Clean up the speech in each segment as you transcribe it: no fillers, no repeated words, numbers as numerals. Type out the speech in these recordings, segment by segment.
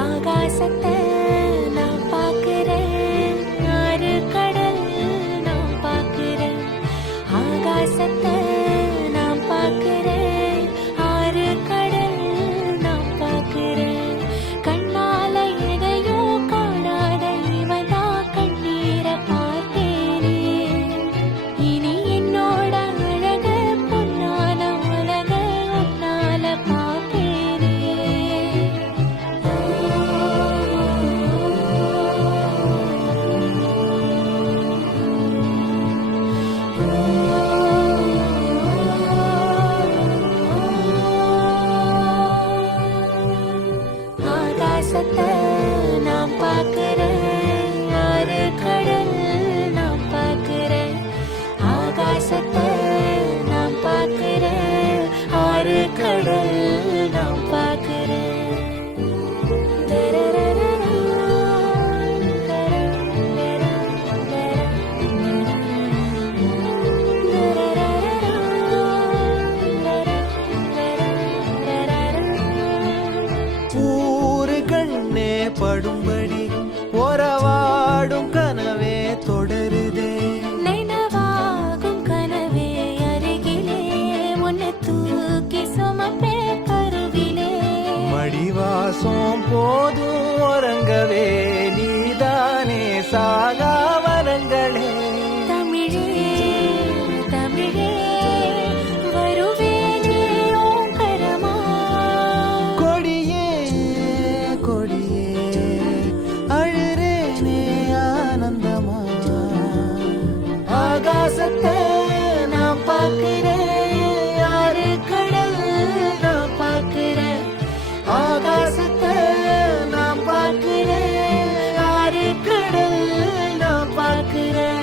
ஆகாசத்தை நான் பார்க்கிறேன், ஆறு கடல் நான் பார்க்கிறேன். ஆகாசத்தை நான் பார்க்கிறேன், ஆறு கடல் நான் பார்க்கிறேன். கண்ணால எதையோ காணாத இவதா கண்ணீரை பார்த்தேனே. இனி என்னோட அழக பொன்னான உலக உன்னால பார்ப்பேனே. ஆகாசத்தை நான் பார்க்கிறேன், ஆறு கடல் நான் பார்க்கிறேன். ஆகாசத்தை நான் பார்க்கிறேன், ஆறு கடல் நான் பார்க்கிறேன். ஊரு கண்ணே படும்படி உறவாடும் கனவே தொடருதே. நினைவாகும் கனவே அருகிலே உன்னை தூக்கி சுமப்பே கருவிலே. மடிவாசம் போதும் உறங்கவே நீதானே சாகா வரங்களே. தமிழே தமிழே வருவேனே ஓங்கரமா. கொடியே கொடியே அழுறேனே ஆனந்தமா. ஆகாசத்தை நான் பார்க்கிறேன், ஆறு கடல் நான் பார்க்கிறேன். ஆகாசத்தை நான் பார்க்கிறேன், ஆறு கடல் நான் பார்க்கிறேன்.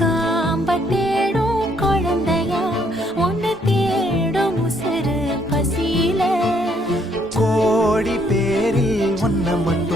காம்ப தேடும் குழந்தையா உன்னை தேடும் உசுறு பசியில. கோடி பேரில் ஒன்ன மட்டும்